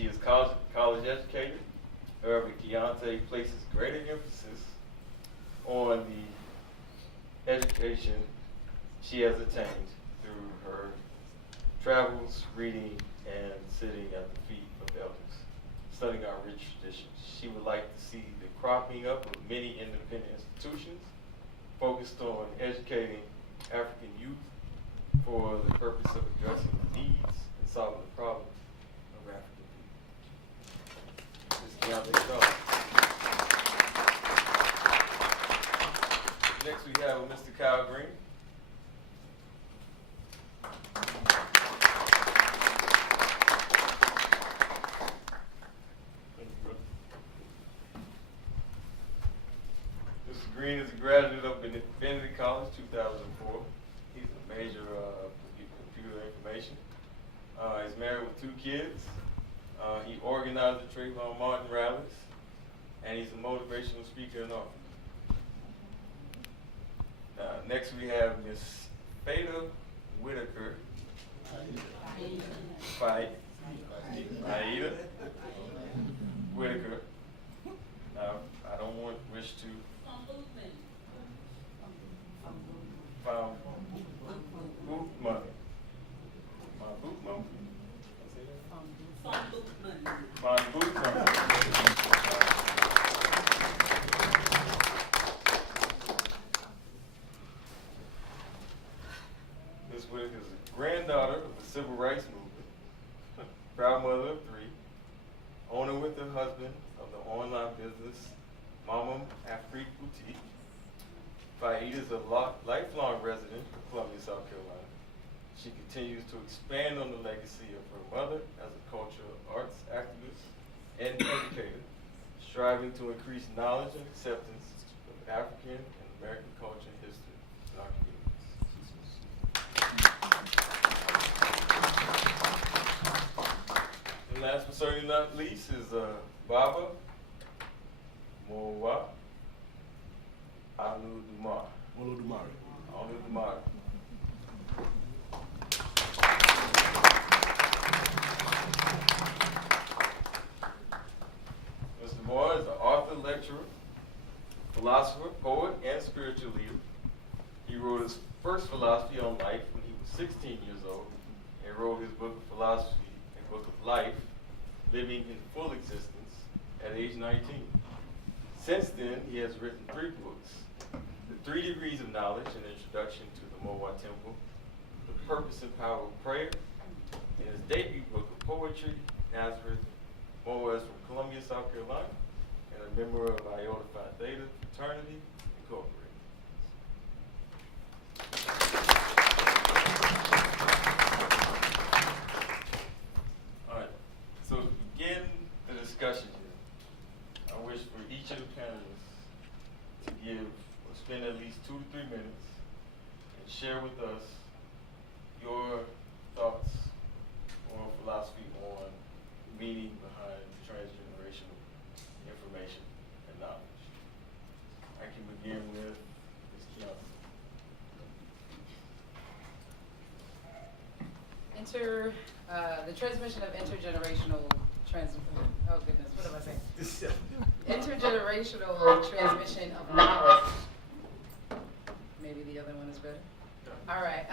She is college educated. However, Keontae places greater emphasis on the education she has attained through her travels, reading, and sitting at the feet of elders, studying our rich traditions. She would like to see the cropping up of many independent institutions focused on educating African youth for the purpose of addressing the needs and solving the problems of African people. Ms. Keontae Charles. Next we have Mr. Kyle Green. Mr. Green is a graduate of Benedict College, 2004. He's a major of computer information. He's married with 2 kids. He organized the Trayvon Martin rallies, and he's a motivational speaker and author. Next we have Miss Fada Whitaker. Aida Whitaker. I don't wish to found boot money. My boot money. Found boot money. Ms. Whitaker is a granddaughter of the Civil Rights Movement, proud mother of 3, owner with her husband of the online business Mama Afrique Boutique. Faida is a lifelong resident of Columbia, South Carolina. She continues to expand on the legacy of her mother as a cultural arts activist and educator, striving to increase knowledge and acceptance of African and American culture and history in our communities. And last but certainly not least is Baba Mowa Aludumar. Aludumar. Mr. Moore is an author, lecturer, philosopher, poet, and spiritual leader. He wrote his first philosophy on life when he was 16 years old and wrote his book of philosophy, a book of life, living in full existence at age 19. Since then, he has written 3 books: The 3 Degrees of Knowledge, an introduction to the Mowa Temple, The Purpose and Power of Prayer, and his debut book of poetry, Nazareth. Mowa is from Columbia, South Carolina, and a member of Iota Phi Theta Fraternity, Incorporated. All right, so to begin the discussion here, I wish for each of the panelists to give or spend at least 2 to 3 minutes and share with us your thoughts or philosophy on the meaning behind transgenerational information and knowledge. I can begin with Ms. Keontae. The transmission of intergenerational oh goodness, what am I saying? Intergenerational transmission of knowledge. Maybe the other one is better. All right.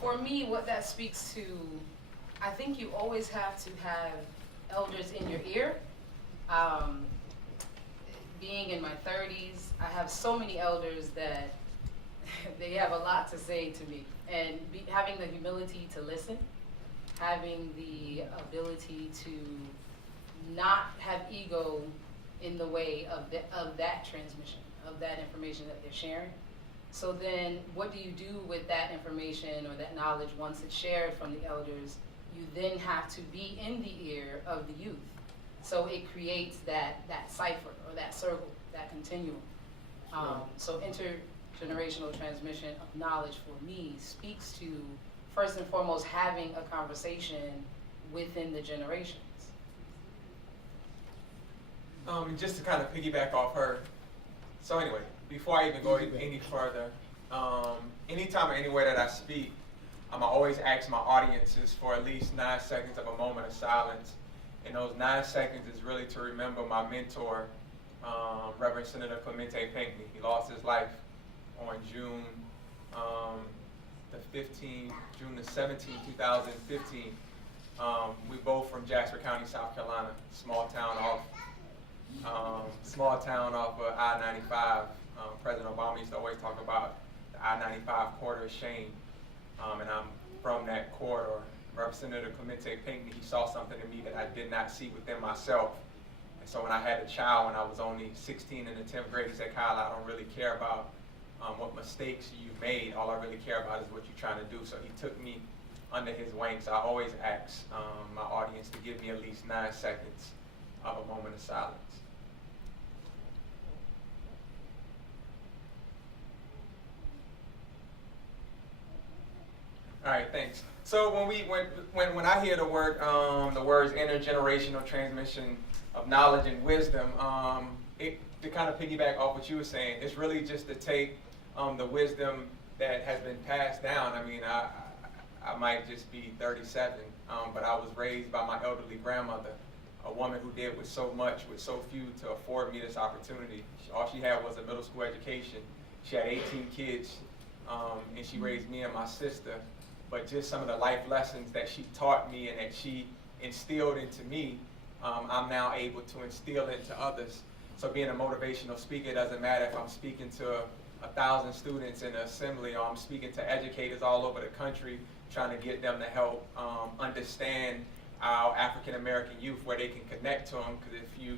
For me, what that speaks to, I think you always have to have elders in your ear. Being in my 30s, I have so many elders that they have a lot to say to me. And having the humility to listen, having the ability to not have ego in the way of that transmission, of that information that they're sharing. So then what do you do with that information or that knowledge once it's shared from the elders? You then have to be in the ear of the youth. So it creates that cipher or that circle, that continuum. So intergenerational transmission of knowledge for me speaks to, first and foremost, having a conversation within the generations. Just to kind of piggyback off her. So anyway, before I even go any further, anytime or anywhere that I speak, I always ask my audiences for at least 9 seconds of a moment of silence And those 9 seconds is really to remember my mentor, Reverend Senator Clemente Pinckney. He lost his life on June the 17th, 2015. We both from Jasper County, South Carolina, small town off of I-95. President Obama used to always talk about the I-95 corridor of shame, and I'm from that corridor. Representative Clemente Pinckney, he saw something in me that I did not see within myself. And so when I had a child, when I was only 16 in the 10th grade, he said, Kyle, I don't really care about what mistakes you've made. All I really care about is what you're trying to do. So he took me under his wing. So I always ask my audience to give me at least 9 seconds of a moment of silence. All right, thanks. So when I hear the words intergenerational transmission of knowledge and wisdom, to kind of piggyback off what you were saying, it's really just to take the wisdom that has been passed down. I mean, I might just be 37, but I was raised by my elderly grandmother, a woman who did with so much, with so few, to afford me this opportunity. All she had was a middle school education. She had 18 kids, and she raised me and my sister. But just some of the life lessons that she taught me and that she instilled into me, I'm now able to instill into others. So being a motivational speaker, doesn't matter if I'm speaking to 1,000 students in an assembly, or I'm speaking to educators all over the country, trying to get them to help understand our African American youth, where they can connect to them. Because if you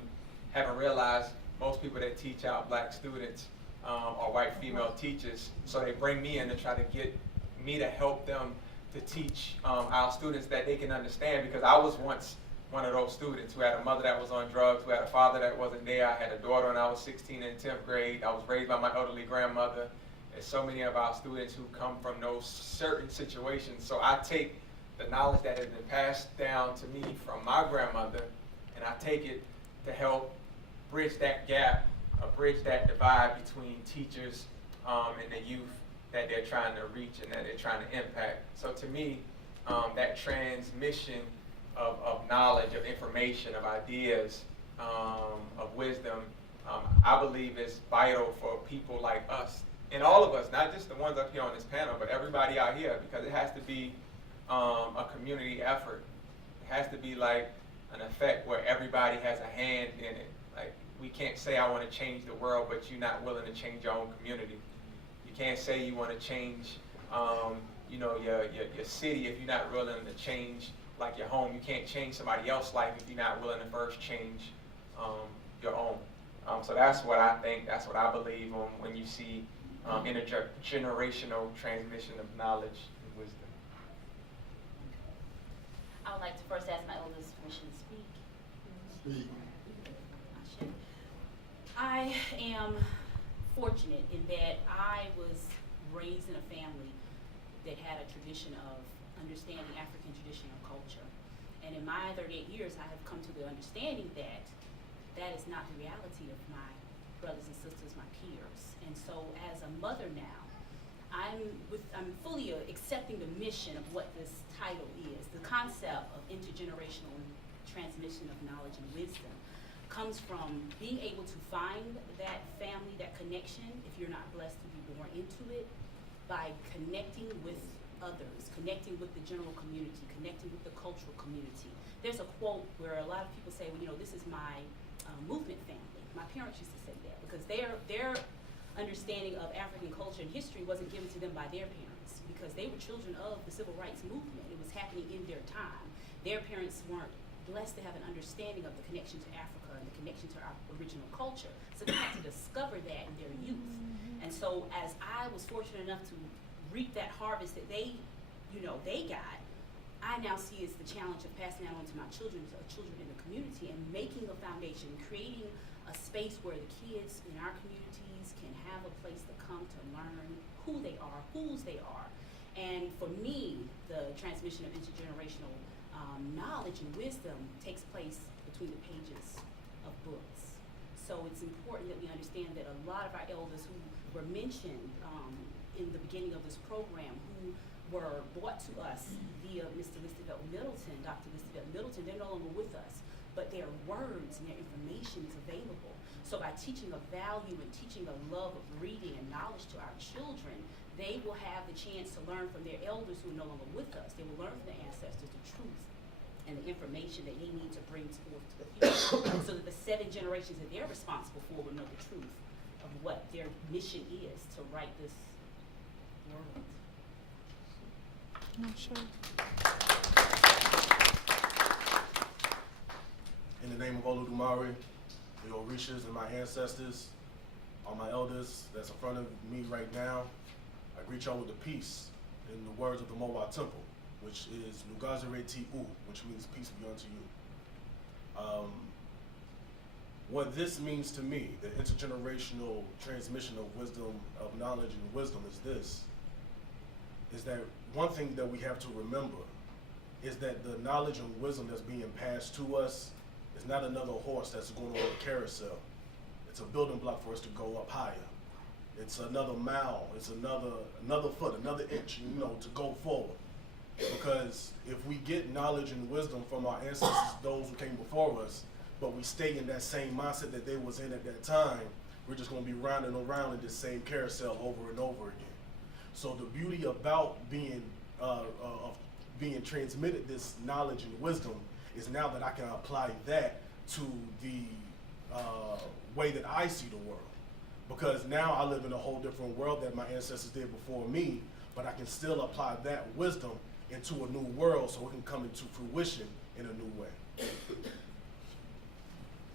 haven't realized, most people that teach our black students are white female teachers. So they bring me in to try to get me to help them to teach our students that they can understand, because I was once one of those students who had a mother that was on drugs, who had a father that wasn't there. I had a daughter when I was 16 in 10th grade. I was raised by my elderly grandmother. There's so many of our students who come from those certain situations. So I take the knowledge that has been passed down to me from my grandmother, and I take it to help bridge that gap, bridge that divide between teachers and the youth that they're trying to reach and that they're trying to impact. So to me, that transmission of knowledge, of information, of ideas, of wisdom, I believe is vital for people like us, and all of us, not just the ones up here on this panel, but everybody out here, because it has to be a community effort. It has to be like an effect where everybody has a hand in it. Like, we can't say I want to change the world, but you're not willing to change your own community. You can't say you want to change, your city if you're not willing to change, like, your home. You can't change somebody else's life if you're not willing to first change your own. So that's what I think. That's what I believe when you see intergenerational transmission of knowledge and wisdom. I would like to first ask my eldest permission to speak. Speak. I am fortunate in that I was raised in a family that had a tradition of understanding African traditional culture. And in my 38 years, I have come to the understanding that that is not the reality of my brothers and sisters, my peers. And so as a mother now, I'm fully accepting the mission of what this title is. The concept of intergenerational transmission of knowledge and wisdom comes from being able to find that family, that connection, if you're not blessed to be born into it, by connecting with others, connecting with the general community, connecting with the cultural community. There's a quote where a lot of people say, well, this is my movement family. My parents used to say that because their understanding of African culture and history wasn't given to them by their parents, because they were children of the civil rights movement. It was happening in their time. Their parents weren't blessed to have an understanding of the connection to Africa and the connection to our original culture. So they had to discover that in their youth. And so as I was fortunate enough to reap that harvest that they got, I now see it's the challenge of passing that on to my children in the community, and making a foundation, creating a space where the kids in our communities can have a place to come to learn who they are, whose they are. And for me, the transmission of intergenerational knowledge and wisdom takes place between the pages of books. So it's important that we understand that a lot of our elders who were mentioned in the beginning of this program, who were brought to us via Mr. Listervelt Middleton, Dr. Listervelt Middleton, they're no longer with us. but their words and their information is available. So by teaching a value and teaching a love of reading and knowledge to our children, they will have the chance to learn from their elders who are no longer with us. They will learn from their ancestors the truth and the information that they need to bring forth to the future, so that the 7 generations that they're responsible for will know the truth of what their mission is to right this world. No, sure. In the name of Olodumare, the Orishas and my ancestors, all my elders that's in front of me right now, I greet y'all with the peace in the words of the Mowa Temple, which is Nugazere Ti-U, which means peace be unto you. What this means to me, the intergenerational transmission of wisdom, of knowledge and wisdom is this, is that one thing that we have to remember is that the knowledge and wisdom that's being passed to us is not another horse that's going on a carousel. It's a building block for us to go up higher. It's another mile, it's another foot, another inch, to go forward. Because if we get knowledge and wisdom from our ancestors, those who came before us, but we stay in that same mindset that they was in at that time, we're just gonna be rounding around in this same carousel over and over again. So the beauty about being transmitted this knowledge and wisdom is now that I can apply that to the way that I see the world. Because now I live in a whole different world that my ancestors did before me, but I can still apply that wisdom into a new world so it can come into fruition in a new way.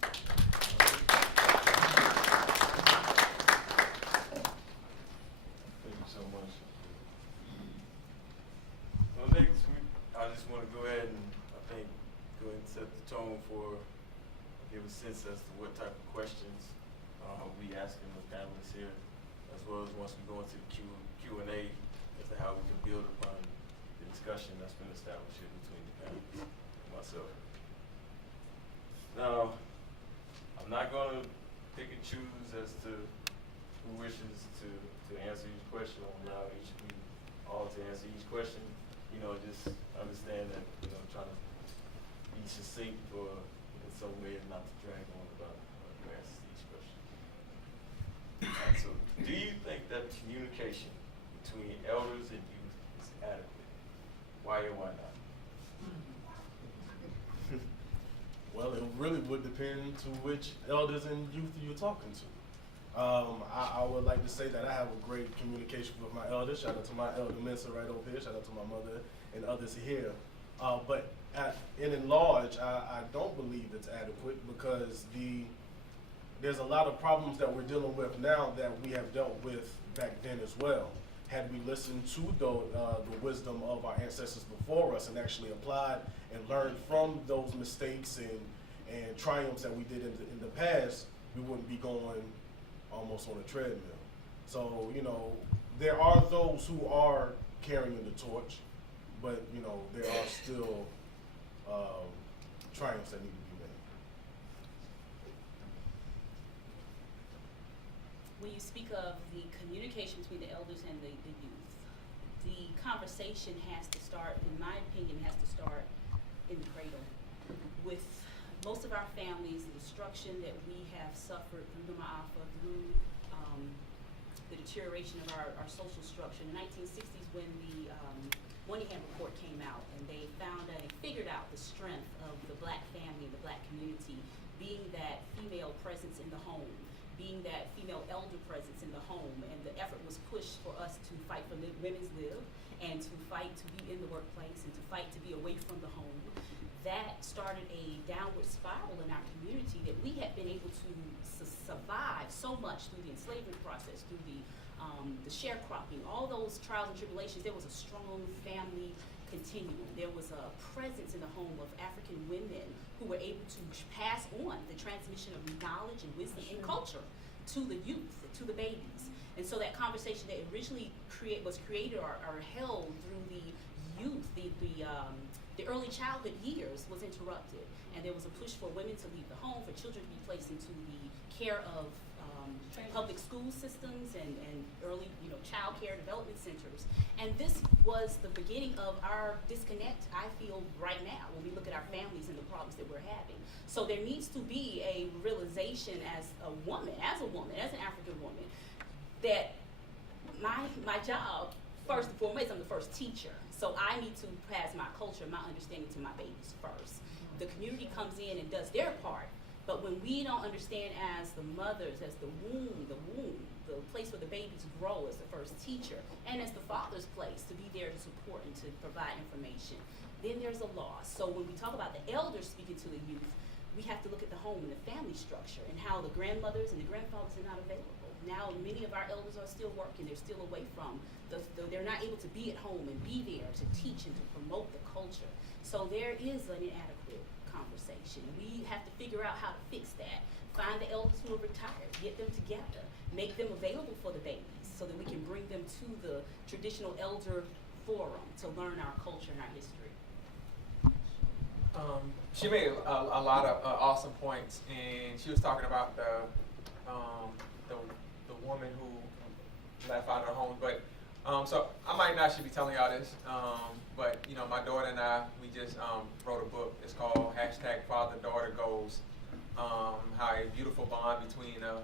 Thank you so much. Well, next, I just want to go ahead and, go ahead and set the tone for, give a sense as to what type of questions we asking the panelists here, as well as once we go into the Q&A as to how we can build upon the discussion that's been established here between the panelists and myself. Now, I'm not going to pick and choose as to who wishes to answer each question. I'll allow each of you all to answer each question. Just understand that, trying to be succinct or in some way and not to drag on about your answers to each question. Alright, so do you think that communication between elders and youth is adequate? Why or why not? Well, it really would depend to which elders and youth you're talking to. I would like to say that I have a great communication with my elders. Shout out to my elder Mensa right over here. Shout out to my mother and others here. But in large, I don't believe it's adequate because there's a lot of problems that we're dealing with now that we have dealt with back then as well. Had we listened to the wisdom of our ancestors before us and actually applied and learned from those mistakes and triumphs that we did in the past, we wouldn't be going almost on a treadmill. So, there are those who are carrying the torch, but, there are still triumphs that need to be made. When you speak of the communication between the elders and the youth, the conversation has to start, in my opinion, has to start in the cradle. With most of our families, the destruction that we have suffered through the Ma'afa, through the deterioration of our social structure. In the 1960s, when the Moynihan report came out, and they figured out the strength of the black family and the black community, being that female presence in the home, being that female elder presence in the home, and the effort was pushed for us to fight for women's live, and to fight to be in the workplace, and to fight to be away from the home. That started a downward spiral in our community that we had been able to survive so much through the enslavement process, through the sharecropping, all those trials and tribulations. There was a strong family continuum. There was a presence in the home of African women who were able to pass on the transmission of knowledge and wisdom and culture to the youth, to the babies. And so that conversation that originally was created or held through the youth, the the early childhood years was interrupted, and there was a push for women to leave the home, for children to be placed into the care of public school systems and early, child care development centers. And this was the beginning of our disconnect, I feel, right now, when we look at our families and the problems that we're having. So there needs to be a realization as a woman, as an African woman, that my job, first and foremost, I'm the first teacher. So I need to pass my culture, my understanding to my babies first. The community comes in and does their part. But when we don't understand as the mothers, as the womb, the place where the babies grow as the first teacher, and as the father's place to be there to support and to provide information, then there's a loss. So when we talk about the elders speaking to the youth, we have to look at the home and the family structure and how the grandmothers and the grandfathers are not available. Now many of our elders are still working, they're still away from, they're not able to be at home and be there to teach and to promote the culture. So there is an inadequate conversation. We have to figure out how to fix that. Find the elders who are retired, get them together, make them available for the babies so that we can bring them to the traditional elder forum to learn our culture and our history. She made a lot of awesome points, and she was talking about the woman who left out of her home. But so I might not should be telling y'all this, but my daughter and I, we just wrote a book. It's called #Father-Daughter Goals. How a beautiful bond between a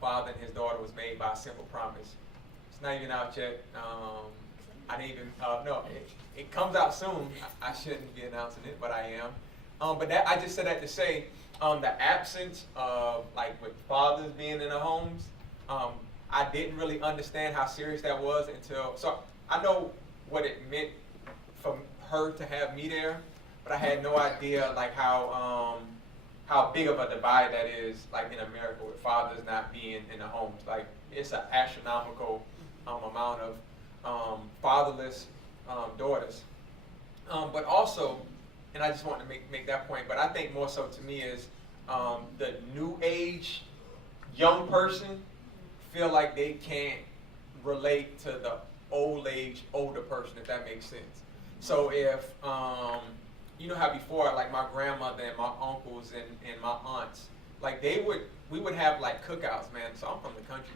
father and his daughter was made by a simple promise. It's not even out yet. I didn't even no. It comes out soon. I shouldn't be announcing it, but I am. But I just said that to say the absence of with fathers being in the homes. I didn't really understand how serious that was until I know what it meant for her to have me there, but I had no idea how big of a divide that is in America with fathers not being in the homes. It's an astronomical amount of fatherless daughters. But also, and I just want to make that point, but I think more so to me is the new age young person feel like they can't relate to the old age older person, if that makes sense. So if you know how before my grandmother and my uncles and my aunts, we would have cookouts, man. So I'm from the country.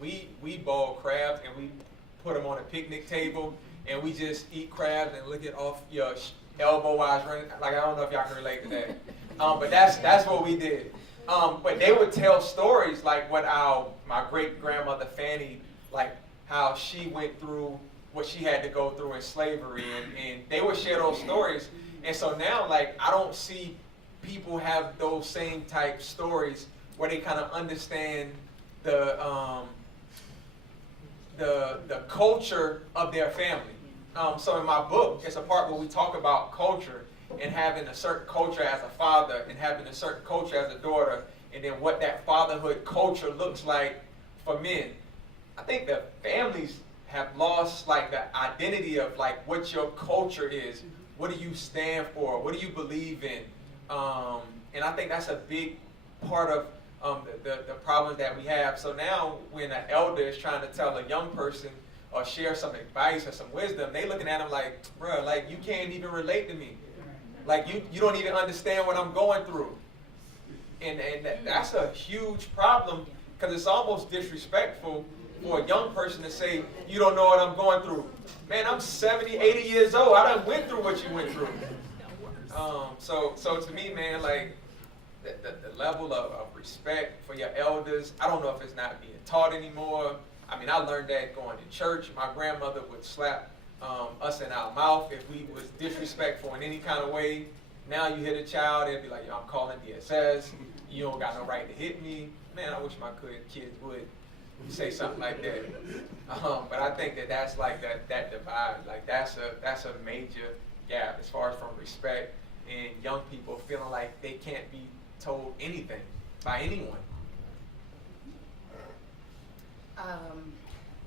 We boil crabs and we put them on a picnic table and we just eat crabs and lick it off your elbow while I was running. I don't know if y'all can relate to that. But that's what we did. But they would tell stories what my great grandmother Fanny, how she went through what she had to go through in slavery, and they would share those stories. And so now I don't see people have those same type stories where they kind of understand the culture of their family. So in my book, it's a part where we talk about culture and having a certain culture as a father and having a certain culture as a daughter, and then what that fatherhood culture looks like for men. I think the families have lost the identity of what your culture is. What do you stand for? What do you believe in? And I think that's a big part of the problems that we have. So now when an elder is trying to tell a young person or share some advice or some wisdom, they looking at him bro, you can't even relate to me. You don't even understand what I'm going through. And that's a huge problem, because it's almost disrespectful for a young person to say, you don't know what I'm going through. Man, I'm 70, 80 years old. I done went through what you went through. So to me, man, the level of respect for your elders, I don't know if it's not being taught anymore. I mean, I learned that going to church. My grandmother would slap us in our mouth if we was disrespectful in any kind of way. Now you hit a child, they'd be like, yo, I'm calling DSS. You don't got no right to hit me. Man, I wish my kids would say something like that. But I think that's that divide. That's a major gap as far as from respect and young people feeling like they can't be told anything by anyone.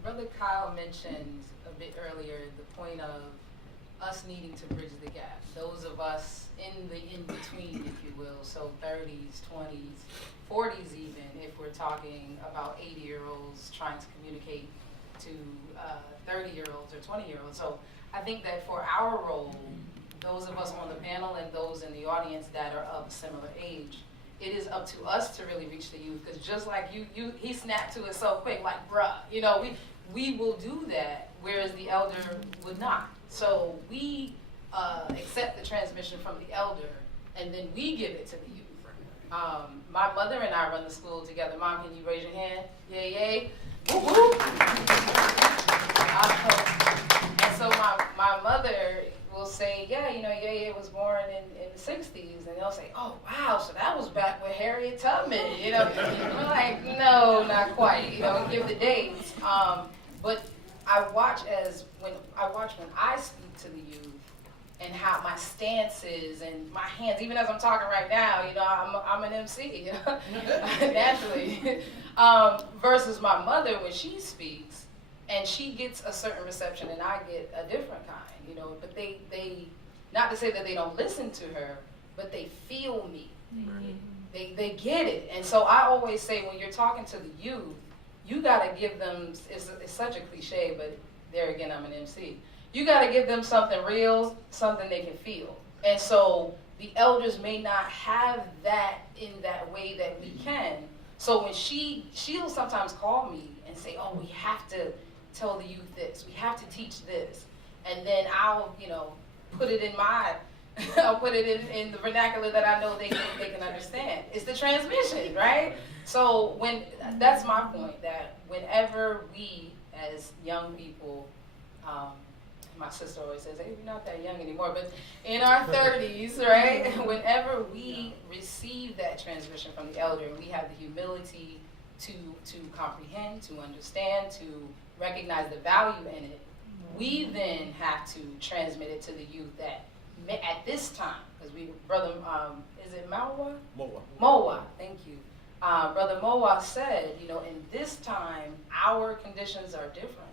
Brother Kyle mentioned a bit earlier the point of us needing to bridge the gap. Those of us in the in-between, if you will, so 30s, 20s, 40s even, if we're talking about 80-year-olds trying to communicate to 30-year-olds or 20-year-olds. So I think that for our role, those of us on the panel and those in the audience that are of a similar age, it is up to us to really reach the youth, because just like he snapped to it so quick, like, bruh, you know, we will do that, whereas the elder would not. So we accept the transmission from the elder, and then we give it to the youth. My mother and I run the school together. Mom, can you raise your hand? Yay, yay. Woo, woo. And so my mother will say, yeah, you know, Yaya was born in the 60s. And they'll say, oh, wow, so that was back with Harriet Tubman. You know, we're like, no, not quite. You know, give the dates. But I watch when I speak to the youth, and how my stance is and my hands, even as I'm talking right now, you know, I'm an MC, you know, naturally. Versus my mother when she speaks, and she gets a certain reception and I get a different kind, you know. But they not to say that they don't listen to her, but they feel me. They get it. And so I always say, when you're talking to the youth, you gotta give them, it's such a cliche, but there again, I'm an MC. You got to give them something real, something they can feel. And so the elders may not have that in that way that we can. So when she'll sometimes call me and say, oh, we have to tell the youth this. We have to teach this. And then I'll, you know, put it in I'll put it in the vernacular that I know they can understand. It's the transmission, right? So that's my point, that whenever we as young people, my sister always says, hey, we're not that young anymore, but in our 30s, right? Whenever we receive that transmission from the elder, we have the humility to comprehend, to understand, to recognize the value in it, we then have to transmit it to the youth that at this time, because Brother, is it Mawa? Mowa, thank you. Brother Mowa said, you know, in this time, our conditions are different.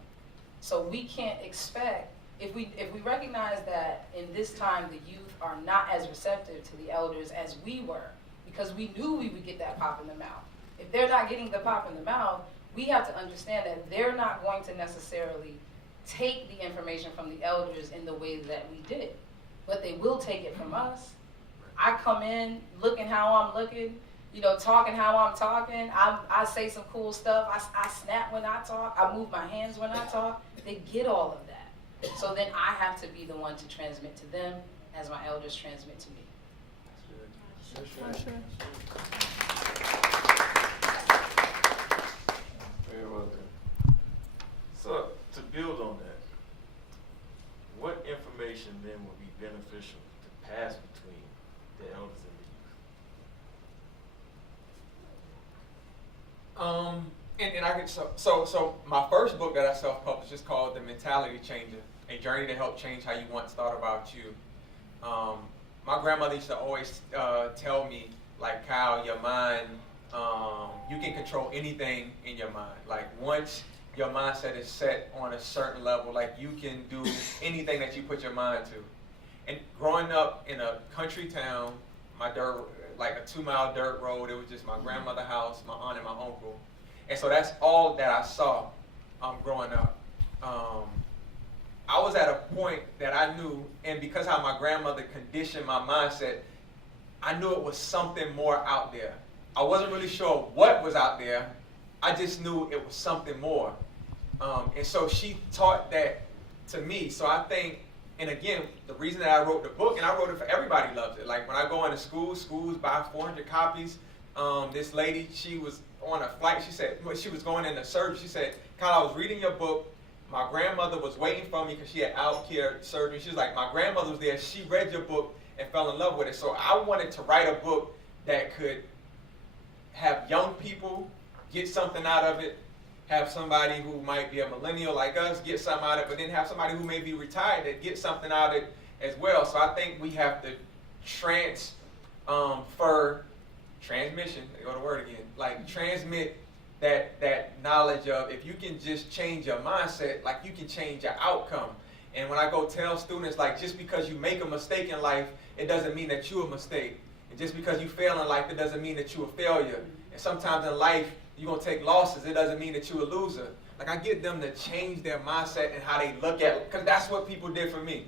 So we can't expect, if we recognize that in this time the youth are not as receptive to the elders as we were, because we knew we would get that pop in the mouth. If they're not getting the pop in the mouth, we have to understand that they're not going to necessarily take the information from the elders in the way that we did, but they will take it from us. I come in looking how I'm looking, you know, talking how I'm talking. I say some cool stuff. I snap when I talk. I move my hands when I talk. They get all of that. So then I have to be the one to transmit to them as my elders transmit to me. Very well done. So to build on that, what information then would be beneficial to pass between the elders and the youth? And I could so my first book that I self-published is called The Mentality Changer: A Journey to Help Change How You Once Thought About You. My grandmother used to always tell me, like, Kyle, your mind, you can control anything in your mind. Like, once your mindset is set on a certain level, like, you can do anything that you put your mind to. And growing up in a country town, like a 2-mile dirt road, it was just my grandmother's house, my aunt, and my uncle. And so that's all that I saw growing up. I was at a point that I knew, and because how my grandmother conditioned my mindset, I knew it was something more out there. I wasn't really sure what was out there. I just knew it was something more. And so she taught that to me. So I think, and again, the reason that I wrote the book, and I wrote it for everybody loves it. Like when I go into schools buy 400 copies. This lady, she was on a flight. She said, when she was going into surgery, she said, Kyle, I was reading your book. My grandmother was waiting for me because she had out-care surgery. She was like, my grandmother was there. She read your book and fell in love with it. So I wanted to write a book that could have young people get something out of it, have somebody who might be a millennial like us get something out of it, but then have somebody who may be retired that get something out of it as well. So I think we have to transmission, go to word again, like transmit that knowledge of, if you can just change your mindset, like you can change your outcome. And when I go tell students, like, just because you make a mistake in life, it doesn't mean that you're a mistake. And just because you fail in life, it doesn't mean that you're a failure. And sometimes in life, you're going to take losses. It doesn't mean that you're a loser. Like, I get them to change their mindset and how they look at it, because that's what people did for me.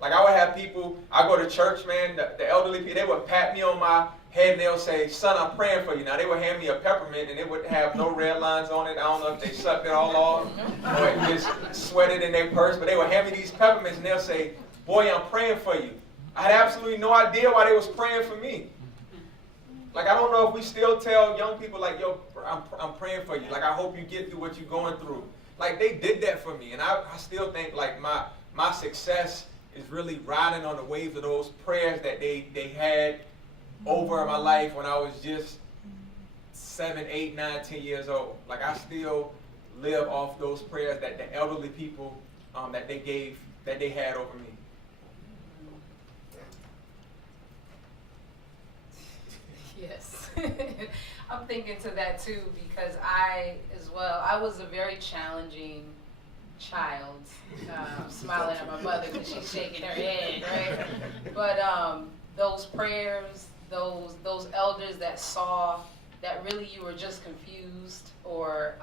Like I would have people, I go to church, man, the elderly people, they would pat me on my head and they'll say, son, I'm praying for you. Now they would hand me a peppermint and it would have no red lines on it. I don't know if they sucked it all off or it just sweated in their purse, but they would hand me these peppermints and they'll say, boy, I'm praying for you. I had absolutely no idea why they was praying for me. Like, I don't know if we still tell young people, like, yo, I'm praying for you. Like, I hope you get through what you're going through. Like, they did that for me. And I still think, like, my success is really riding on the waves of those prayers that they had over my life when I was just 7, 8, 9, 10 years old. Like, I still live off those prayers that the elderly people that they had over me. Yes. I'm thinking to that too, because I was a very challenging child. I'm smiling at my mother because she's shaking her head, right? But those prayers, those elders that saw that really you were just confused or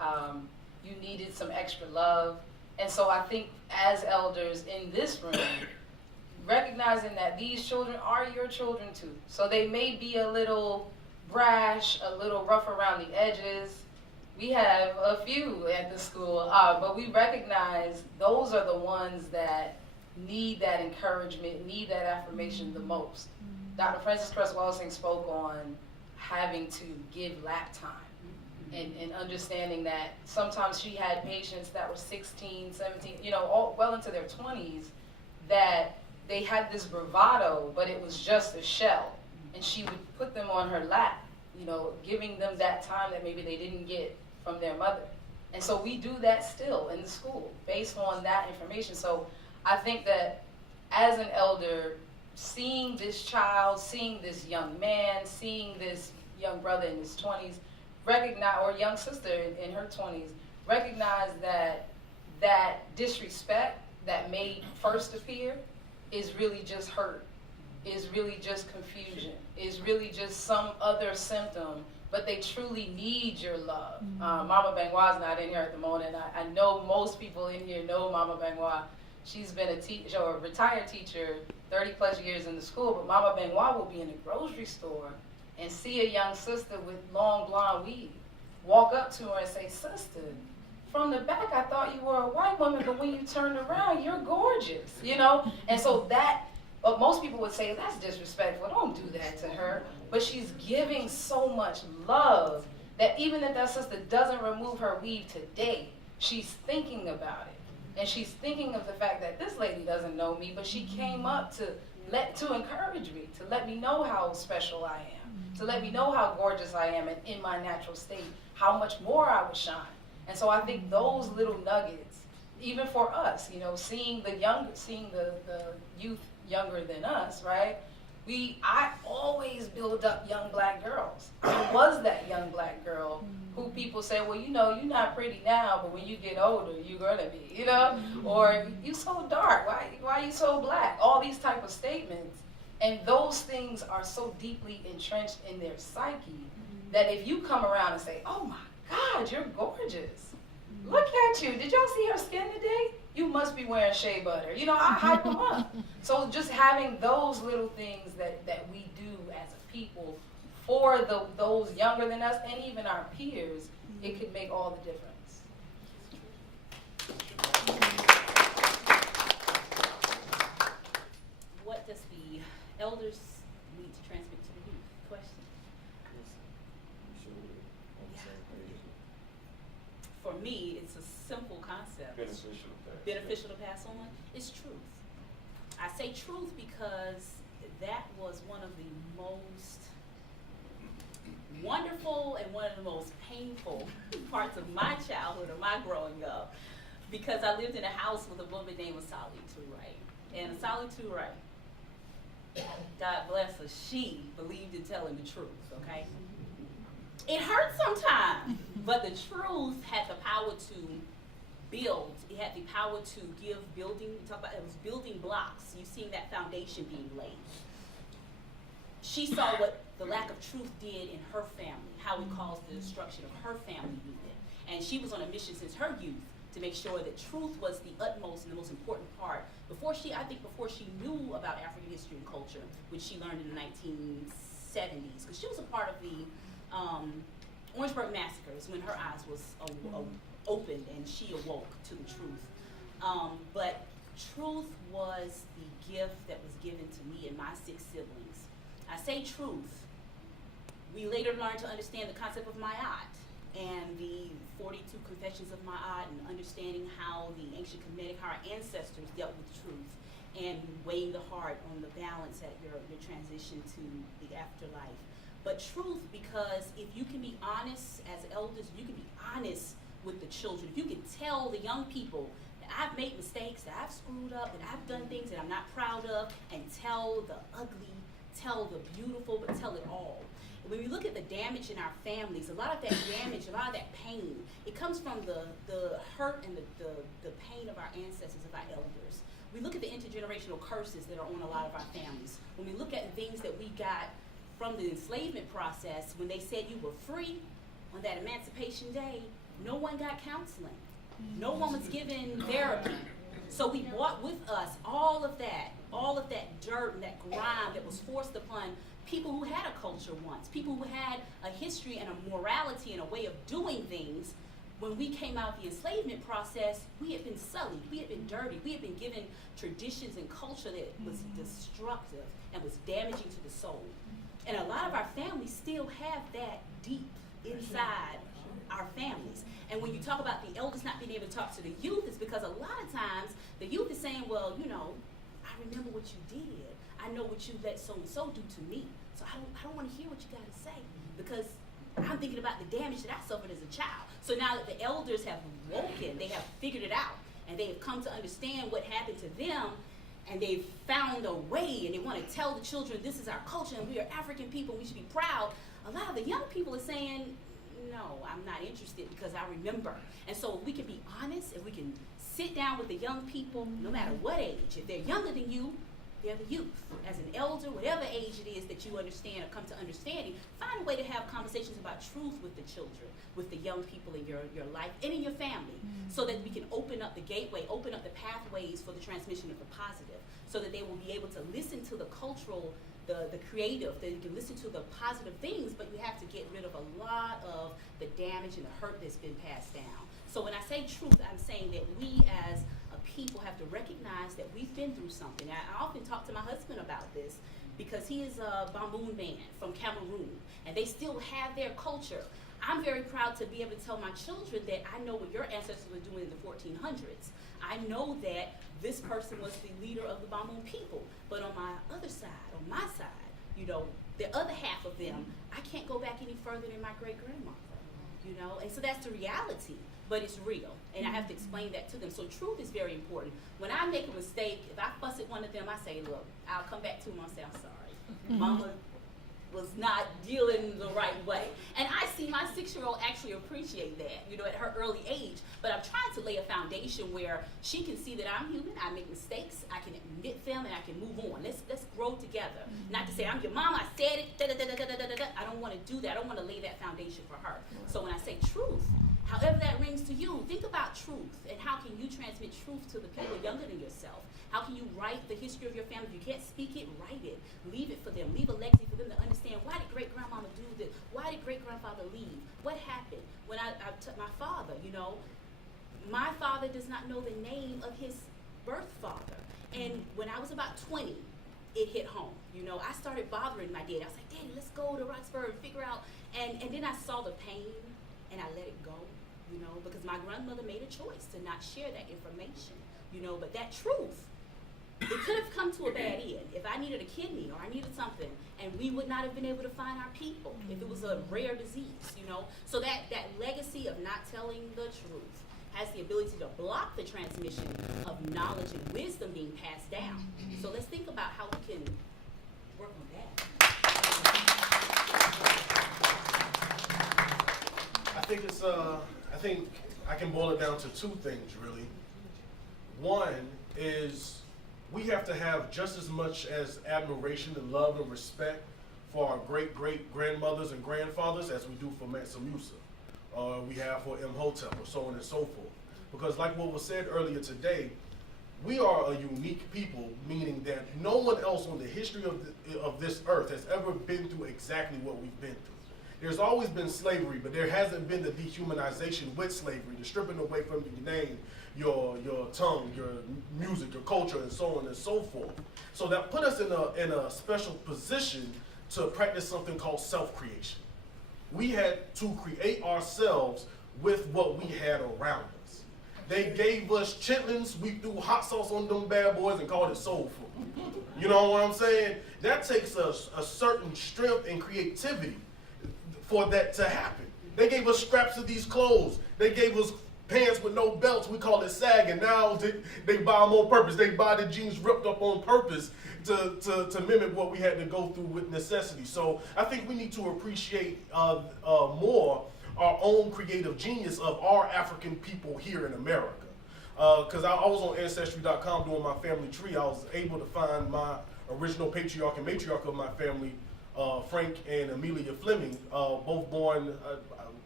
you needed some extra love. And so I think as elders in this room, recognizing that these children are your children too. So they may be a little brash, a little rough around the edges. We have a few at the school, but we recognize those are the ones that need that encouragement, need that affirmation the most. Dr. Frances Cress Welsing spoke on having to give lap time and understanding that sometimes she had patients that were 16, 17, all well into their 20s that they had this bravado, but it was just a shell. And she would put them on her lap, giving them that time that maybe they didn't get from their mother. And so we do that still in the school based on that information. So I think that as an elder, seeing this child, seeing this young man, seeing this young brother in his 20s, or young sister in her 20s, recognize that disrespect that may first appear is really just hurt, is really just confusion, is really just some other symptom, but they truly need your love. Mama Benoit's not in here at the moment. I know most people in here know Mama Benoit. She's been a retired teacher, 30 plus years in the school, but Mama Benoit will be in the grocery store and see a young sister with long blonde weave, walk up to her and say, sister, from the back I thought you were a white woman, but when you turned around, you're gorgeous, And so but most people would say, that's disrespectful, don't do that to her. But she's giving so much love that even if that sister doesn't remove her weave today, she's thinking about it. And she's thinking of the fact that this lady doesn't know me, but she came up to encourage me, to let me know how special I am, to let me know how gorgeous I am and in my natural state, how much more I would shine. And so I think those little nuggets, even for us, seeing the youth younger than us, right? I always build up young black girls. I was that young black girl who people say, well, you're not pretty now, but when you get older, you're gonna be, or you so dark, why are you so black? All these type of statements. And those things are so deeply entrenched in their psyche that if you come around and say, oh my God, you're gorgeous. Look at you. Did y'all see her skin today? You must be wearing shea butter. I hype them up. So just having those little things that we do as a people for those younger than us and even our peers, it could make all the difference. What does the elders need to transmit to the youth? Question. For me, it's a simple concept. Beneficial to pass on. It's truth. I say truth because that was one of the most wonderful and one of the most painful parts of my childhood or my growing up, because I lived in a house with a woman named Asali Toure. And Asali Toure, God bless her, she believed in telling the truth, okay? It hurt sometimes, but the truth had the power to build. It had the power to give building, it was building blocks. You've seen that foundation being laid. She saw what the lack of truth did in her family, how it caused the destruction of her family unit. And she was on a mission since her youth to make sure that truth was the utmost and the most important part. Before she knew about African history and culture, which she learned in the 1970s, because she was a part of the Orangeburg massacres when her eyes was opened and she awoke to the truth. But truth was the gift that was given to me and my 6 siblings. I say truth. We later learned to understand the concept of Ma'at and the 42 confessions of Ma'at, and understanding how the ancient Kemetic, how our ancestors dealt with truth, and weighing the heart on the balance at your transition to the afterlife. But truth, because if you can be honest as elders, you can be honest with the children. If you can tell the young people that I've made mistakes, that I've screwed up, that I've done things that I'm not proud of, and tell the ugly, tell the beautiful, but tell it all. When we look at the damage in our families, a lot of that damage, a lot of that pain, it comes from the hurt and the pain of our ancestors, of our elders. We look at the intergenerational curses that are on a lot of our families. When we look at things that we got from the enslavement process, when they said you were free on that Emancipation Day, no one got counseling. No one was given therapy. So we brought with us all of that dirt and that grime that was forced upon people who had a culture once, people who had a history and a morality and a way of doing things. When we came out of the enslavement process, we had been sullied, we had been dirty, we had been given traditions and culture that was destructive and was damaging to the soul. And a lot of our families still have that deep inside our families. And when you talk about the elders not being able to talk to the youth, it's because a lot of times the youth is saying, well, you know, I remember what you did. I know what you let so-and-so do to me. So I don't want to hear what you got to say, because I'm thinking about the damage that I suffered as a child. So now that the elders have woken, they have figured it out, and they have come to understand what happened to them, and they've found a way, and they want to tell the children, this is our culture, and we are African people, we should be proud. A lot of the young people are saying, no, I'm not interested because I remember. And so if we can be honest, if we can sit down with the young people, no matter what age, if they're younger than you, they're the youth. As an elder, whatever age it is that you understand or come to understanding, find a way to have conversations about truth with the children, with the young people in your life and in your family, so that we can open up the gateway, open up the pathways for the transmission of the positive, so that they will be able to listen to the cultural, the creative, that you can listen to the positive things, but you have to get rid of a lot of the damage and the hurt that's been passed down. So when I say truth, I'm saying that we as a people have to recognize that we've been through something. I often talk to my husband about this, because he is a Bamboon man from Cameroon, and they still have their culture. I'm very proud to be able to tell my children that I know what your ancestors were doing in the 1400s. I know that this person was the leader of the Bamboon people, but on my other side, on my side, you know, the other half of them, I can't go back any further than my great-grandmother, you know, and so that's the reality, but it's real, and I have to explain that to them. So truth is very important. When I make a mistake, if I fuss at one of them, I say, look, I'll come back to them and say, I'm sorry. Mama was not dealing the right way. And I see my 6-year-old actually appreciate that, you know, at her early age. But I'm trying to lay a foundation where she can see that I'm human, I make mistakes, I can admit them, and I can move on. Let's grow together. Not to say, I'm your mom, I said it, I don't want to do that. I don't want to lay that foundation for her. So when I say truth, however that rings to you, think about truth, and how can you transmit truth to the people younger than yourself? How can you write the history of your family? If you can't speak it, write it. Leave it for them. Leave a legacy for them to understand, why did great-grandmama do this? Why did great-grandfather leave? What happened? When I took my father, you know, my father does not know the name of his birth father. And when I was about 20, it hit home. You know, I started bothering my dad. I was like, Daddy, let's go to Roxbury and figure out. And then I saw the pain, and I let it go, you know, because my grandmother made a choice to not share that information, you know, but that truth, it could have come to a bad end if I needed a kidney or I needed something, and we would not have been able to find our people if it was a rare disease, you know. So that legacy of not telling the truth has the ability to block the transmission of knowledge and wisdom being passed down. So let's think about how we can work on that. I think I can boil it down to 2 things, really. One is, we have to have just as much as admiration and love and respect for our great-great-grandmothers and grandfathers as we do for Mansa Musa, or we have for Imhotep, or so on and so forth. Because like what was said earlier today, we are a unique people, meaning that no one else on the history of this earth has ever been through exactly what we've been through. There's always been slavery, but there hasn't been the dehumanization with slavery, the stripping away from your name, your tongue, your music, your culture, and so on and so forth. So that put us in a special position to practice something called self-creation. We had to create ourselves with what we had around us. They gave us chitlins, we threw hot sauce on them bad boys and called it soul food. You know what I'm saying? That takes a certain strength and creativity for that to happen. They gave us scraps of these clothes. They gave us pants with no belts. We call it sagging. Now they buy them on purpose. They buy the jeans ripped up on purpose to mimic what we had to go through with necessity. So I think we need to appreciate more our own creative genius of our African people here in America. Because I was on Ancestry.com doing my family tree. I was able to find my original patriarch and matriarch of my family, Frank and Amelia Fleming, both born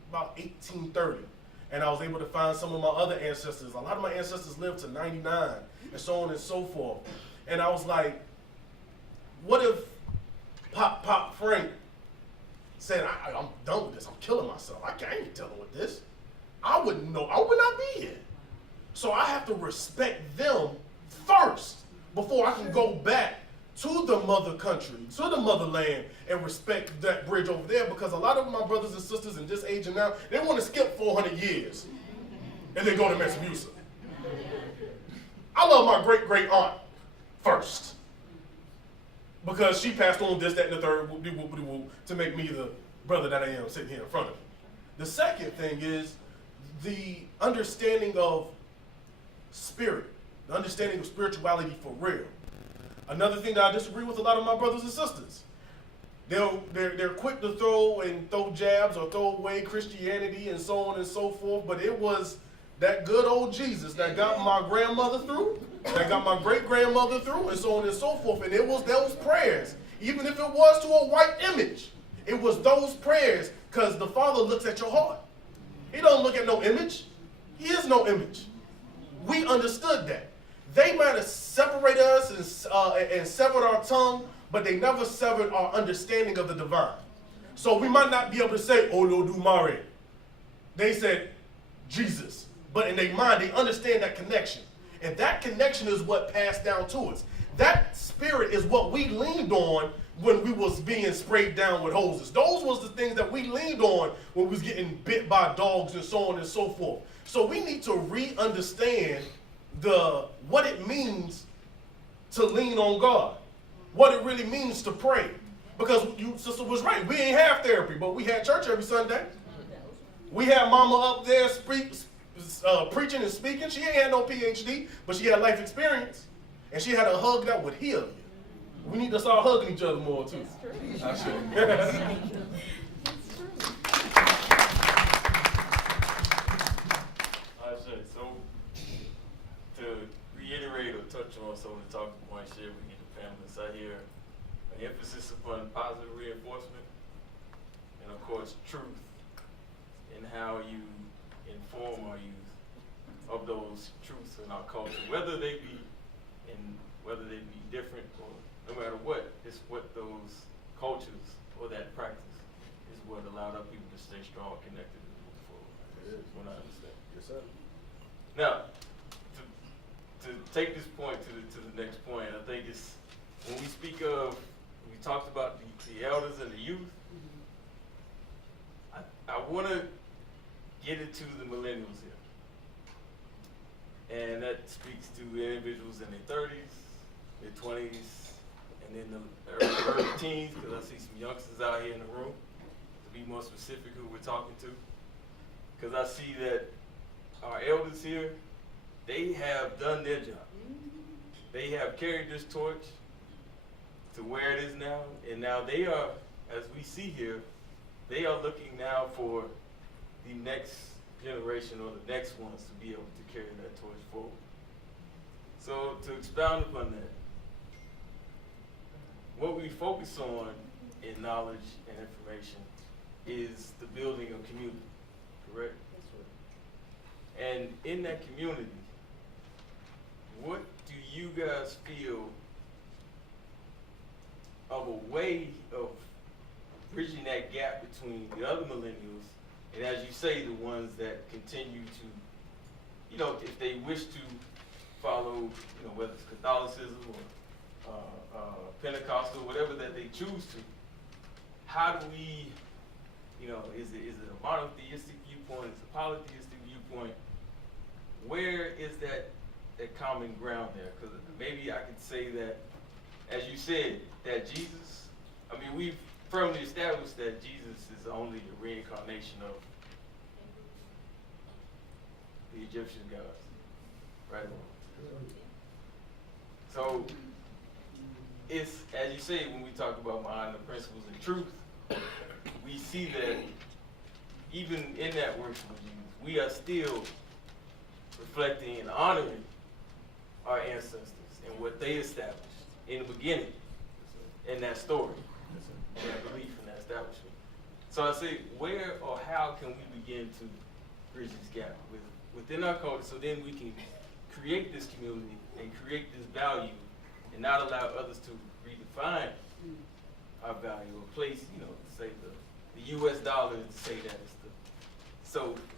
about 1830. And I was able to find some of my other ancestors. A lot of my ancestors lived to 99 and so on and so forth. And I was like, what if Pop Frank said, I'm done with this, I'm killing myself. I ain't dealing with this. I wouldn't know, I would not be here. So I have to respect them first before I can go back to the mother country, to the motherland, and respect that bridge over there, because a lot of my brothers and sisters in this age and now, they want to skip 400 years and then go to Metsabusa. I love my great-great aunt first, because she passed on this, that, and the third, to make me the brother that I am sitting here in front of me. The second thing is the understanding of spirit, the understanding of spirituality for real. Another thing that I disagree with a lot of my brothers and sisters. They're quick to throw jabs or throw away Christianity and so on and so forth, but it was that good old Jesus that got my grandmother through, that got my great-grandmother through, and so on and so forth. And it was those prayers, even if it was to a white image, it was those prayers, because the Father looks at your heart. He don't look at no image. He is no image. We understood that. They might have separated us and severed our tongue, but they never severed our understanding of the divine. So we might not be able to say, Olodumare. They said, Jesus. But in their mind, they understand that connection. And that connection is what passed down to us. That spirit is what we leaned on when we was being sprayed down with hoses. Those was the things that we leaned on when we was getting bit by dogs and so on and so forth. So we need to re-understand what it means to lean on God, what it really means to pray. Because you sister was right, we ain't have therapy, but we had church every Sunday. We had mama up there preaching and speaking. She ain't had no PhD, but she had life experience, and she had a hug that would heal you. We need to start hugging each other more too. That's true. So to reiterate or touch on some of the talking points shared with the families, I hear an emphasis upon positive reinforcement and, of course, truth in how you inform our youth of those truths in our culture, whether they be different or no matter what. It's what those cultures or that practice is what allowed our people to stay strong, connected, and move forward. That's what I understand. Yes, sir. Now, to take this point to the next point, I think it's when we speak of, we talked about the elders and the youth. I want to get it to the millennials here, and that speaks to individuals in their 30s, their 20s, and then the early teens, because I see some youngsters out here in the room. To be more specific, who we're talking to, because I see that our elders here, they have done their job. They have carried this torch to where it is now, and now they are, as we see here, they are looking now for the next generation or the next ones to be able to carry that torch forward. So to expound upon that, what we focus on in knowledge and information is the building of community, correct? And in that community, what do you guys feel of a way of bridging that gap between the other millennials and, as you say, the ones that continue to, you know, if they wish to follow, you know, whether it's Catholicism or Pentecostal, whatever that they choose to, how do we, you know, is it a monotheistic viewpoint, is it a polytheistic viewpoint? Where is that common ground there? Because maybe I could say that, as you said, that Jesus, I mean, we've firmly established that Jesus is only the reincarnation of the Egyptian gods, right? So it's, as you say, when we talk about behind the principles and truth, we see that even in that worship of Jesus, we are still reflecting and honoring our ancestors and what they established in the beginning, in that story, in that belief, in that establishment. So I say, where or how can we begin to bridge this gap within our culture, so then we can create this community and create this value and not allow others to redefine our value or place, you know, say the US dollar, to say that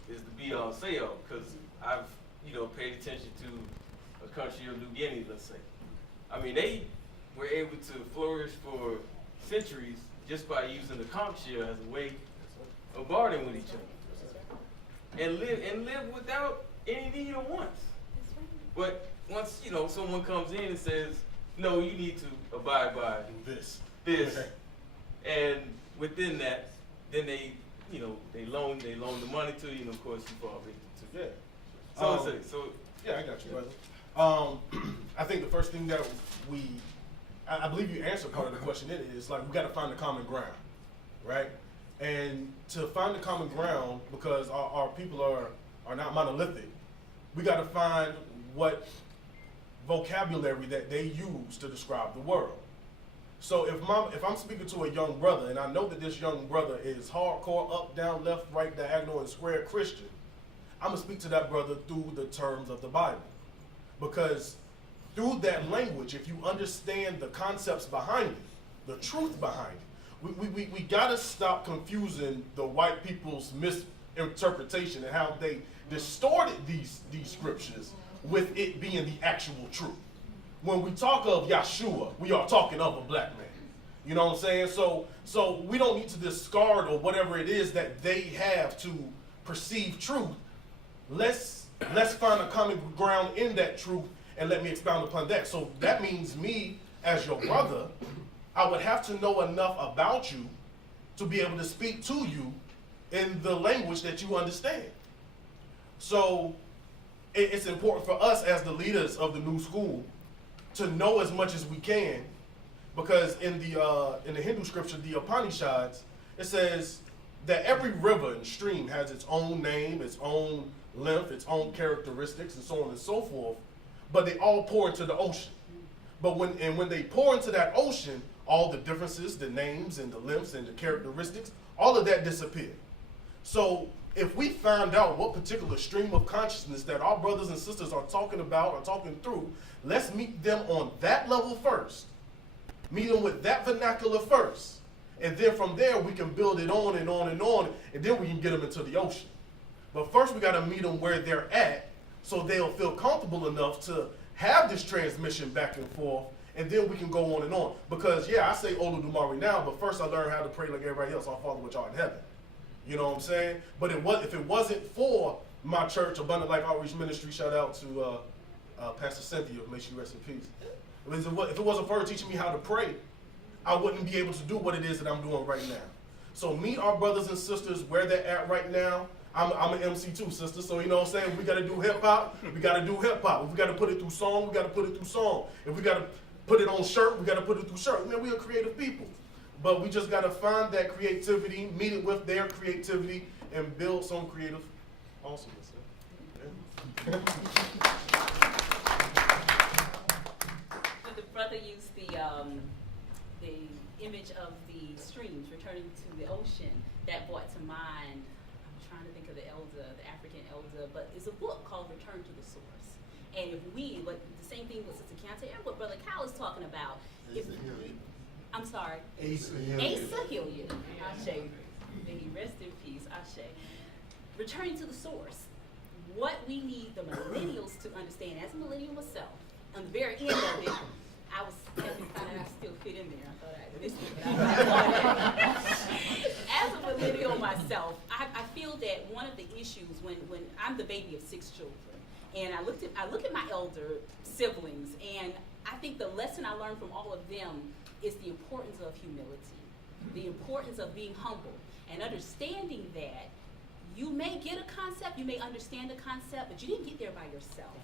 is the be all say all, because I've, you know, paid attention to a country of New Guinea, let's say. I mean, they were able to flourish for centuries just by using the conch shell as a way of bartering with each other, and live without any need of wants. But once, you know, someone comes in and says, no, you need to abide by this, and within that, then they, you know, they loan the money to you, and of course you fall victim to. Yeah. So yeah, I got you, brother. I think the first thing that I believe you answered part of the question. It is like, we got to find the common ground, right? And to find the common ground, because our people are not monolithic, we got to find what vocabulary that they use to describe the world. So if I'm speaking to a young brother, and I know that this young brother is hardcore up, down, left, right, diagonal, and square Christian, I'm going to speak to that brother through the terms of the Bible. Because through that language, if you understand the concepts behind it, the truth behind it, we got to stop confusing the white people's misinterpretation and how they distorted these scriptures with it being the actual truth. When we talk of Yahshua, we are talking of a black man. You know what I'm saying? So we don't need to discard or whatever it is that they have to perceive truth. Let's find a common ground in that truth, and let me expound upon that. So that means me, as your brother, I would have to know enough about you to be able to speak to you in the language that you understand. So it's important for us as the leaders of the new school to know as much as we can, because in the Hindu scripture, the Upanishads, it says that every river and stream has its own name, its own length, its own characteristics, and so on and so forth, but they all pour into the ocean. But when they pour into that ocean, all the differences, the names and the lengths and the characteristics, all of that disappear. So if we find out what particular stream of consciousness that our brothers and sisters are talking about or talking through, let's meet them on that level first. Meet them with that vernacular first. And then from there, we can build it on and on and on, and then we can get them into the ocean. But first, we got to meet them where they're at, so they'll feel comfortable enough to have this transmission back and forth, and then we can go on and on. Because, yeah, I say Olu Dumari now, but first I learned how to pray like everybody else, our Father which art in heaven. You know what I'm saying? But if it wasn't for my church, Abundant Life Outreach Ministry, shout out to Pastor Cynthia, may she rest in peace. If it wasn't for her teaching me how to pray, I wouldn't be able to do what it is that I'm doing right now. So meet our brothers and sisters where they're at right now. I'm an MC too, sister, so you know what I'm saying? If we got to do hip-hop, we got to do hip-hop. If we got to put it through song, we got to put it through song. If we got to put it on shirt, we got to put it through shirt. Man, we are creative people. But we just got to find that creativity, meet it with their creativity, and build some creative awesomeness. Yeah. When the brother used the image of the streams returning to the ocean, that brought to mind, I'm trying to think of the elder, the African elder, but it's a book called Return to the Source. And if we, but the same thing with Sister Kante and what Brother Cal is talking about. If we, I'm sorry. Asa Hilliard. Asa Hilliard. Ashe. May he rest in peace. Ashe. Returning to the source. What we need the millennials to understand, as a millennial myself, on the very end of it, I was having kind of, I still fit in there. I thought I missed it, but as a millennial myself, I feel that one of the issues when I'm the baby of 6 children, and I look at my elder siblings, and I think the lesson I learned from all of them is the importance of humility, the importance of being humble, and understanding that you may get a concept, you may understand a concept, but you didn't get there by yourself.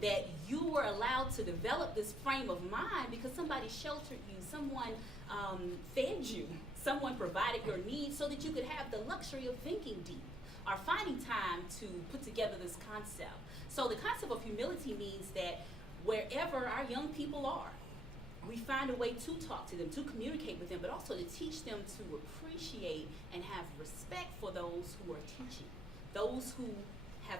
That you were allowed to develop this frame of mind because somebody sheltered you, someone fed you, someone provided your needs so that you could have the luxury of thinking deep or finding time to put together this concept. So the concept of humility means that wherever our young people are, we find a way to talk to them, to communicate with them, but also to teach them to appreciate and have respect for those who are teaching, those who have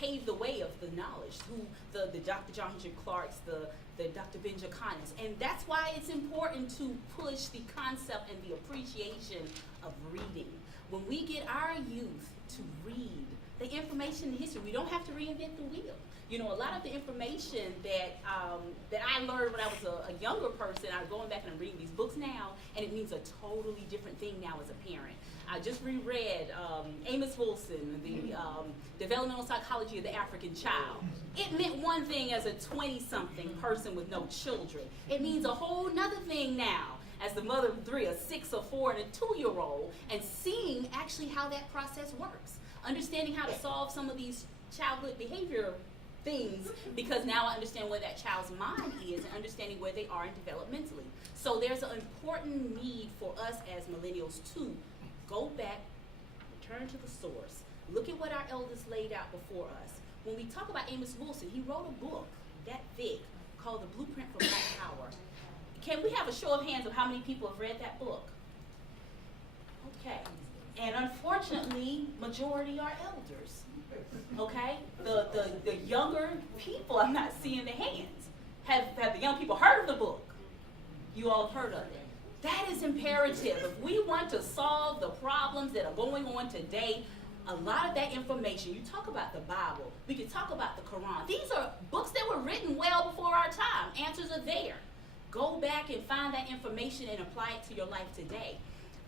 paved the way of the knowledge, who the Dr. John Henry Clark's, the Dr. Ben Jakanis. And that's why it's important to push the concept and the appreciation of reading. When we get our youth to read the information in history, we don't have to reinvent the wheel. You know, a lot of the information that I learned when I was a younger person, I'm going back and I'm reading these books now, and it means a totally different thing now as a parent. I just reread Amos Wilson, the Developmental Psychology of the African Child. It meant one thing as a 20-something person with no children. It means a whole nother thing now as the mother of 3, a 6, a 4, and a 2-year-old, and seeing actually how that process works. Understanding how to solve some of these childhood behavior things, because now I understand where that child's mind is and understanding where they are developmentally. So there's an important need for us as millennials to go back, return to the source, look at what our elders laid out before us. When we talk about Amos Wilson, he wrote a book that thick called The Blueprint for Black Power. Can we have a show of hands of how many people have read that book? Okay. And unfortunately, majority are elders. Okay? The younger people, I'm not seeing the hands. Have the young people heard of the book? You all have heard of it. That is imperative. If we want to solve the problems that are going on today, a lot of that information, you talk about the Bible, we could talk about the Quran. These are books that were written well before our time. Answers are there. Go back and find that information and apply it to your life today.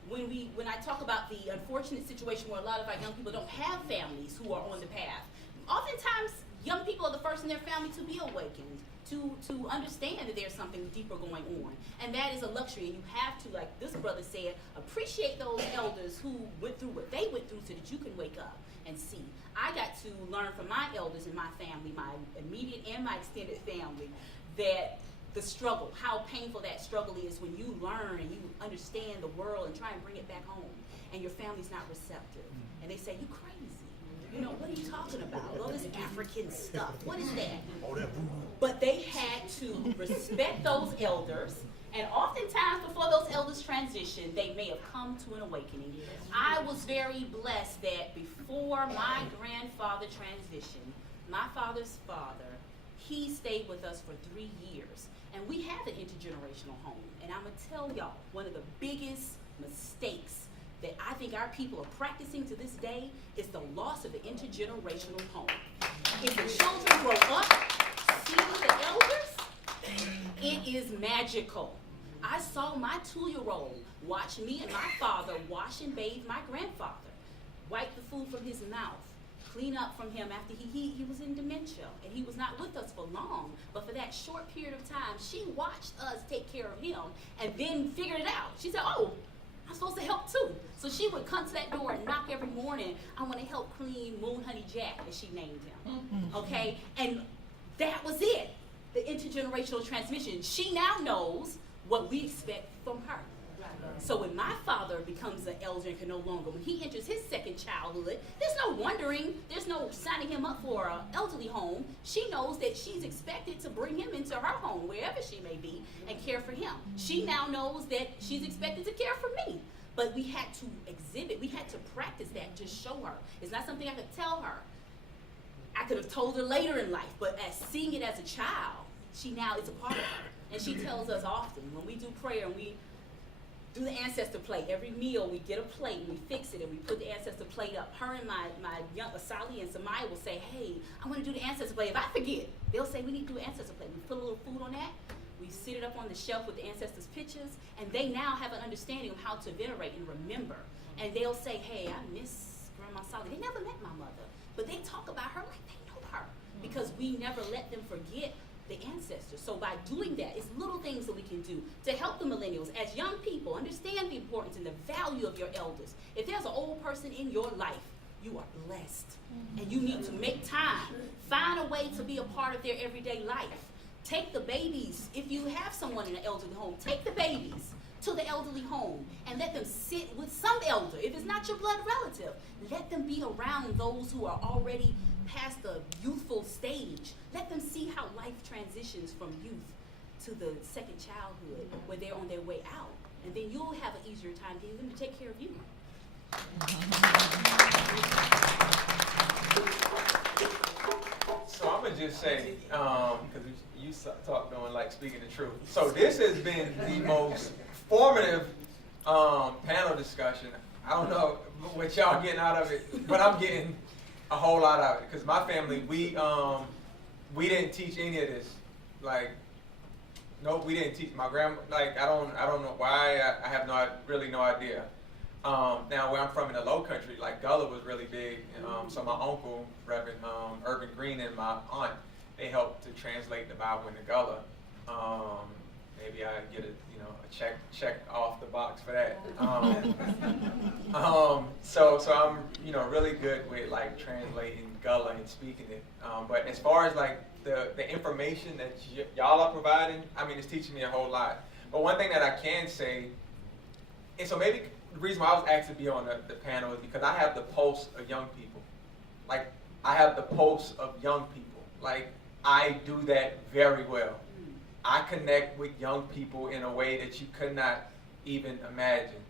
When I talk about the unfortunate situation where a lot of our young people don't have families who are on the path, oftentimes young people are the first in their family to be awakened, to understand that there's something deeper going on. And that is a luxury. And you have to, like this brother said, appreciate those elders who went through what they went through so that you can wake up and see. I got to learn from my elders in my family, my immediate and my extended family, that the struggle, how painful that struggle is when you learn and you understand the world and try and bring it back home and your family's not receptive. And they say, you crazy. You know, what are you talking about? All this African stuff. What is that? But they had to respect those elders, and oftentimes before those elders transitioned, they may have come to an awakening. I was very blessed that before my grandfather transitioned, my father's father, he stayed with us for 3 years. And we have an intergenerational home. And I'm going to tell y'all, one of the biggest mistakes that I think our people are practicing to this day is the loss of the intergenerational home. If the children grow up seeing the elders, it is magical. I saw my 2-year-old watch me and my father wash and bathe my grandfather, wipe the food from his mouth, clean up from him after he was in dementia, and he was not with us for long, but for that short period of time, she watched us take care of him and then figured it out. She said, oh, I'm supposed to help too. So she would come to that door and knock every morning, I want to help clean Moon Honey Jack, as she named him, okay? And that was it, the intergenerational transmission. She now knows what we expect from her. So when my father becomes an elder and can no longer, when he enters his second childhood, there's no wondering, there's no signing him up for an elderly home. She knows that she's expected to bring him into her home, wherever she may be, and care for him. She now knows that she's expected to care for me. But we had to exhibit, we had to practice that, just show her. It's not something I could tell her. I could have told her later in life, but as seeing it as a child, she now is a part of her. And she tells us often, when we do prayer and we do the ancestor plate, every meal we get a plate and we fix it and we put the ancestor plate up. Her and my young Asali and Samaya will say, hey, I want to do the ancestor plate. If I forget, they'll say, we need to do an ancestor plate. We put a little food on that. We sit it up on the shelf with the ancestors' pictures, and they now have an understanding of how to venerate and remember. And they'll say, hey, I miss Grandma Sally. They never met my mother, but they talk about her like they know her because we never let them forget the ancestors. So by doing that, it's little things that we can do to help the millennials. As young people, understand the importance and the value of your elders. If there's an old person in your life, you are blessed. And you need to make time. Find a way to be a part of their everyday life. Take the babies, if you have someone in an elderly home, take the babies to the elderly home and let them sit with some elder. If it's not your blood relative, let them be around those who are already past the youthful stage. Let them see how life transitions from youth to the second childhood where they're on their way out. And then you'll have an easier time getting them to take care of you. So I'm gonna just say, because you talked on like speaking the truth. So this has been the most formative panel discussion. I don't know what y'all getting out of it, but I'm getting a whole lot out of it. Because my family, we didn't teach any of this. Like, nope, we didn't teach. My grandma, like, I don't know why. I have really no idea. Now, where I'm from in the Low Country, like Gullah was really big. So my uncle, Reverend Urban Green, and my aunt, they helped to translate the Bible into Gullah. Maybe I get a check off the box for that. So I'm really good with like translating Gullah and speaking it. But as far as like the information that y'all are providing, I mean, it's teaching me a whole lot. But one thing that I can say, and so maybe the reason why I was asked to be on the panel is because I have the pulse of young people. Like, I have the pulse of young people. Like, I do that very well. I connect with young people in a way that you could not even imagine.